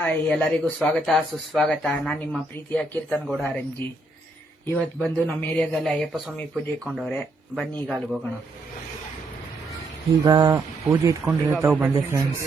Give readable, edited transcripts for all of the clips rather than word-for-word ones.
ಹಾಯ್, ಎಲ್ಲರಿಗೂ ಸ್ವಾಗತ ಸುಸ್ವಾಗತ. ನಾನು ನಿಮ್ಮ ಪ್ರೀತಿಯ ಕೀರ್ತನ್ ಗೌಡ ರಂಜಿ. ಇವತ್ತು ಬಂದು ನಮ್ಮ ಏರಿಯಾದಲ್ಲಿ ಅಯ್ಯಪ್ಪ ಸ್ವಾಮಿ ಪೂಜೆ ಇಟ್ಕೊಂಡವ್ರೆ. ಬನ್ನಿ ಈಗ ಅಲ್ಲಿಗೆ ಹೋಗೋಣ. ಈಗ ಪೂಜೆ ಇಟ್ಕೊಂಡಿರ್ತಾವ ಬಂದೆ ಫ್ರೆಂಡ್ಸ್.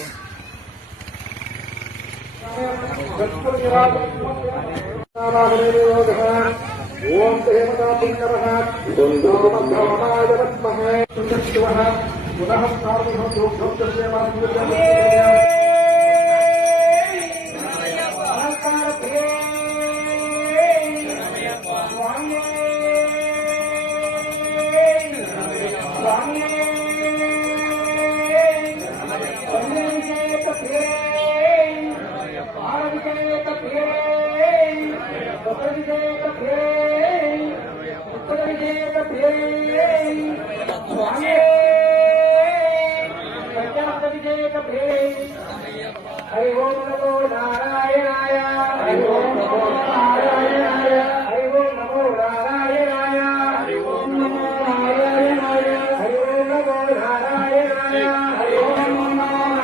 हरि ओम नमो नारायणाय हरि ओम नमो नारायणाय हरि ओम नमो नारायणाय हरि ओम नमो नारायणाय हरि ओम नमो नारायणाय हरि ओम नमो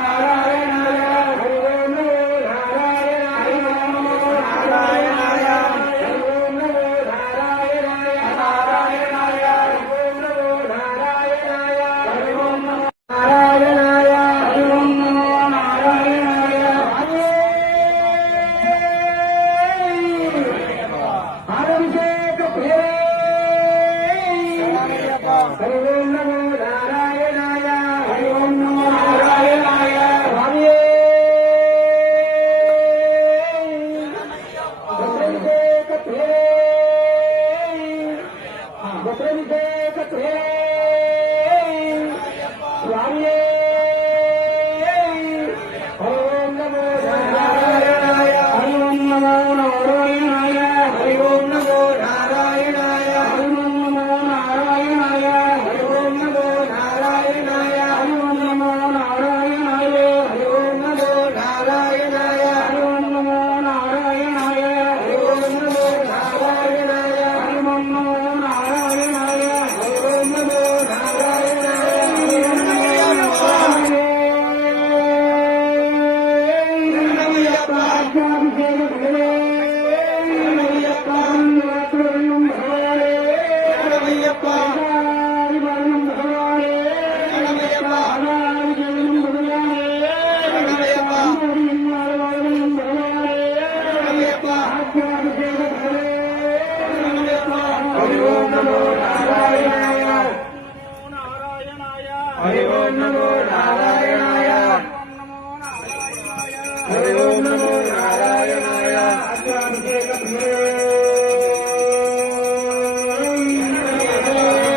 नारायणाय हरि ओम नमो नारायणाय हरि ओम नमो नारायणाय हरि ओम नमो नारायणाय नारायणाय हरि ओम नमो नारायणाय हरि ओम नमो नारायणाय हरि ओम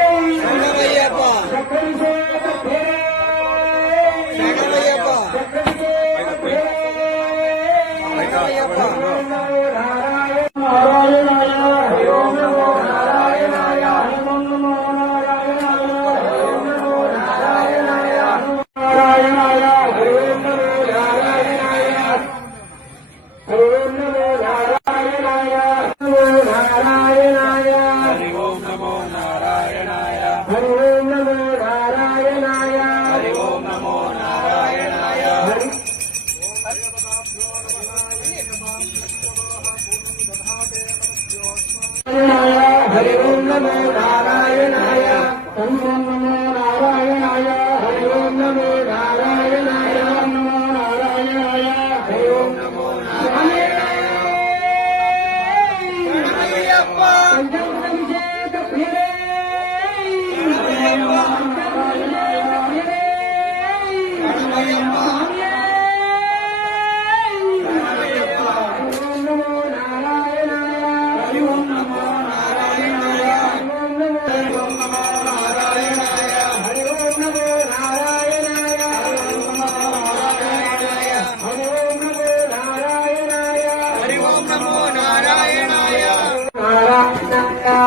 नमो हरि ओम नमो नारायणाय हरि ओम नमो नारायणाय स्वामी हरि ओम नमो नारायणाय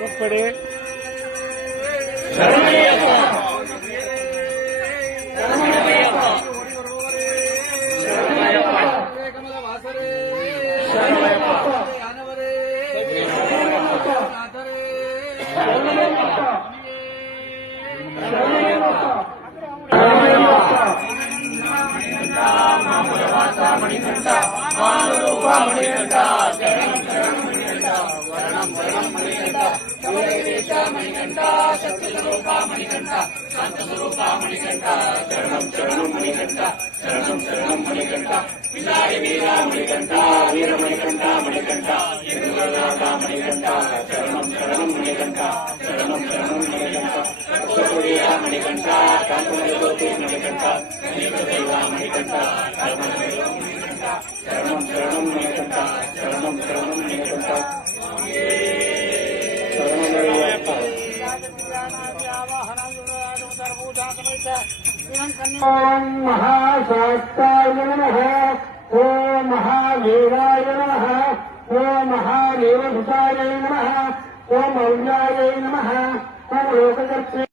ಹೋಗ್ಬೇಡಿ. ओम महाशास्त्राय नमः। ओम महावीराय नमः। ओम महादेवभूताय नमः। ओम अव्याय नमः। ओम लोककर्त्रे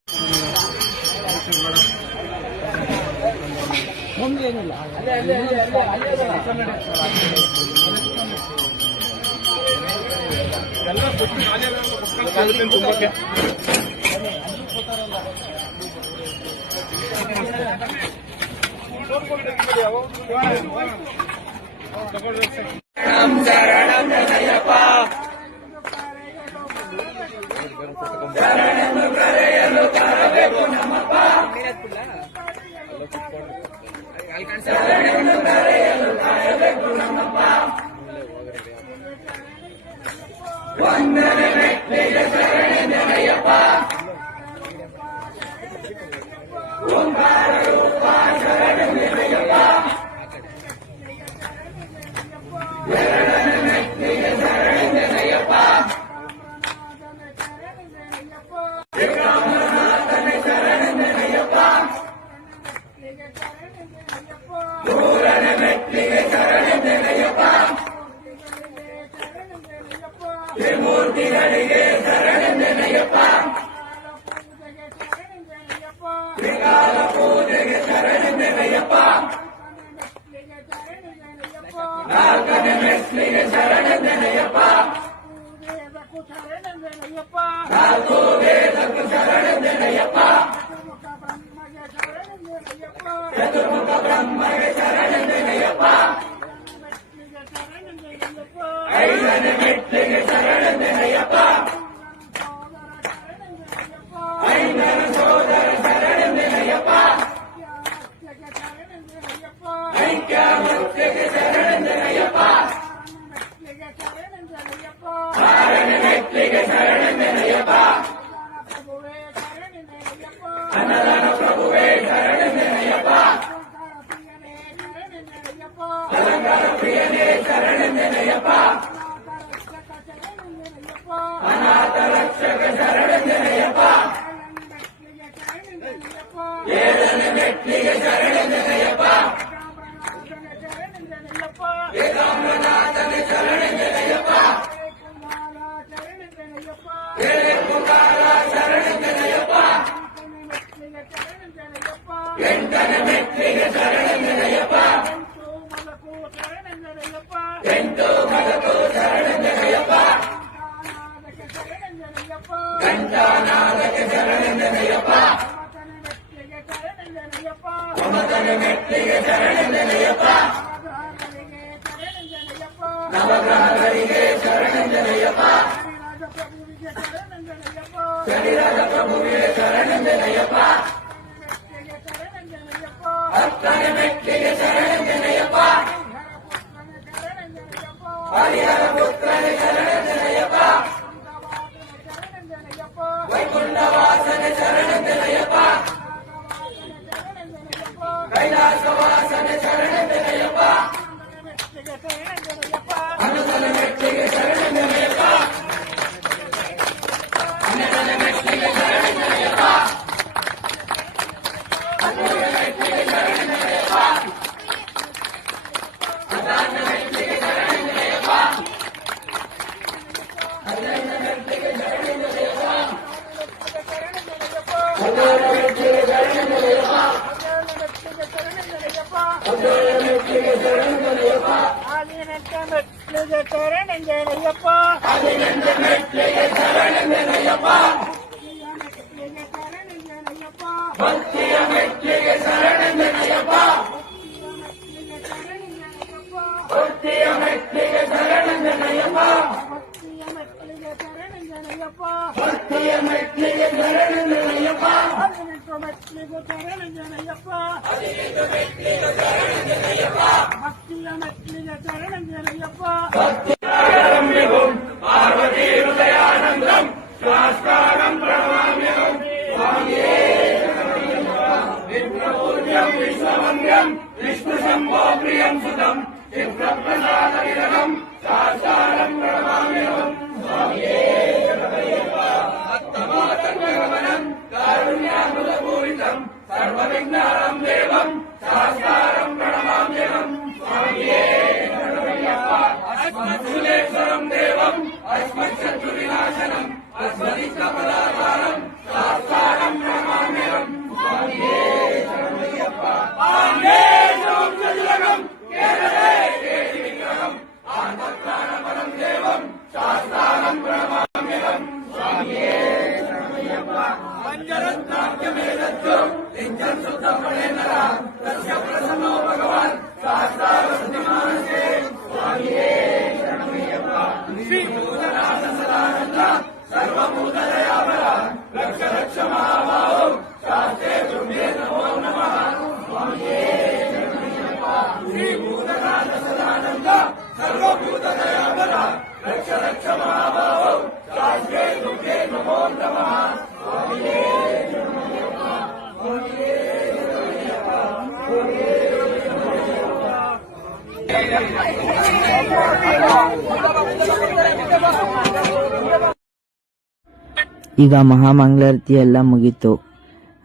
ಈಗ ಮಹಾಮಂಗಳಾರತಿ ಎಲ್ಲ ಮುಗೀತು.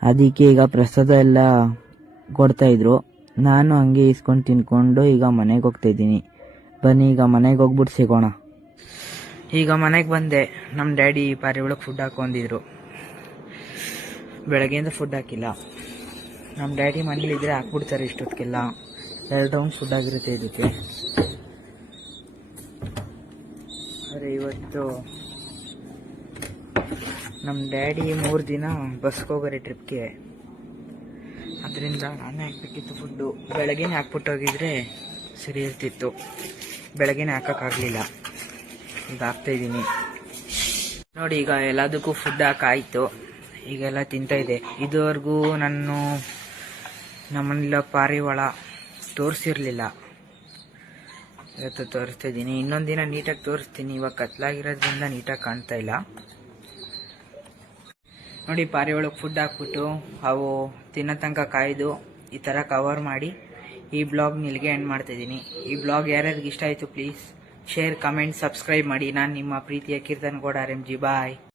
ಅದಕ್ಕೆ ಈಗ ಪ್ರಸಾದ ಎಲ್ಲ ಕೊಡ್ತಾ ಇದ್ರು. ನಾನು ಹಂಗೆ ಇಸ್ಕೊಂಡು ತಿನ್ಕೊಂಡು ಈಗ ಮನೆಗೆ ಹೋಗ್ತಾ ಇದ್ದೀನಿ. ಬನ್ನಿ ಈಗ ಮನೆಗೆ ಹೋಗ್ಬಿಟ್ಟು ಸಿಗೋಣ. ಈಗ ಮನೆಗೆ ಬಂದೆ. ನಮ್ಮ ಡ್ಯಾಡಿ ಪಾರಿವಾಳಕ್ಕೆ ಫುಡ್ ಹಾಕೊಂಡಿದ್ರು. ಬೆಳಗ್ಗೆಯಿಂದ ಫುಡ್ ಹಾಕಿಲ್ಲ. ನಮ್ಮ ಡ್ಯಾಡಿ ಮನೇಲಿದ್ರೆ ಹಾಕ್ಬಿಡ್ತಾರೆ ಇಷ್ಟೊತ್ತಿಗೆಲ್ಲ. 2 ರೌಂಡ್ ಫುಡ್ ಆಗಿರುತ್ತೆ ಇದಕ್ಕೆ. ಆದರೆ ಇವತ್ತು ನಮ್ಮ ಡ್ಯಾಡಿ 3 ದಿನ ಬಸ್ಗೆ ಹೋಗೋರೆ ಟ್ರಿಪ್ಗೆ. ಅದರಿಂದ ನಾನೇ ಹಾಕ್ಬೇಕಿತ್ತು ಫುಡ್ಡು. ಬೆಳಗ್ಗೆನೇ ಹಾಕ್ಬಿಟ್ಟೋಗಿದ್ರೆ ಸರಿ ಇರ್ತಿತ್ತು. ಬೆಳಗ್ಗೆನೇ ಹಾಕೋಕ್ಕಾಗಲಿಲ್ಲ. ಈಗ ಹಾಕ್ತಾಯಿದ್ದೀನಿ ನೋಡಿ. ಈಗ ಎಲ್ಲದಕ್ಕೂ ಫುಡ್ ಹಾಕಾಯಿತು. ಈಗೆಲ್ಲ ತಿಂತಾಯಿದೆ. ಇದುವರೆಗೂ ನಾನು ನಮ್ಮನೆಲ್ಲ ಪಾರಿವಾಳ ತೋರಿಸಿರಲಿಲ್ಲ. ಇವತ್ತು ತೋರಿಸ್ತಾ ಇದ್ದೀನಿ. ಇನ್ನೊಂದು ದಿನ ನೀಟಾಗಿ ತೋರಿಸ್ತೀನಿ. ಇವಾಗ ಕತ್ಲಾಗಿರೋದ್ರಿಂದ ನೀಟಾಗಿ ಕಾಣ್ತಾ ಇಲ್ಲ ನೋಡಿ. ಪಾರಿವಾಳಕ್ಕೆ ಫುಡ್ ಹಾಕ್ಬಿಟ್ಟು ಅವು ತಿನ್ನೋ ತನಕ ಕಾಯ್ದು ಈ ಥರ ಕವರ್ ಮಾಡಿ ಈ ಬ್ಲಾಗ್ ಇಲ್ಲಿಗೆ ಎಂಡ್ ಮಾಡ್ತಾಯಿದ್ದೀನಿ. ಈ ಬ್ಲಾಗ್ ಯಾರ್ಯಾರಿಗೆ ಇಷ್ಟ ಆಯಿತು ಪ್ಲೀಸ್ ಶೇರ್, ಕಮೆಂಟ್, ಸಬ್ಸ್ಕ್ರೈಬ್ ಮಾಡಿ. ನಾನು ನಿಮ್ಮ ಪ್ರೀತಿಯ ಕೀರ್ತನ್ ಗೌಡ RMG. ಬಾಯ್.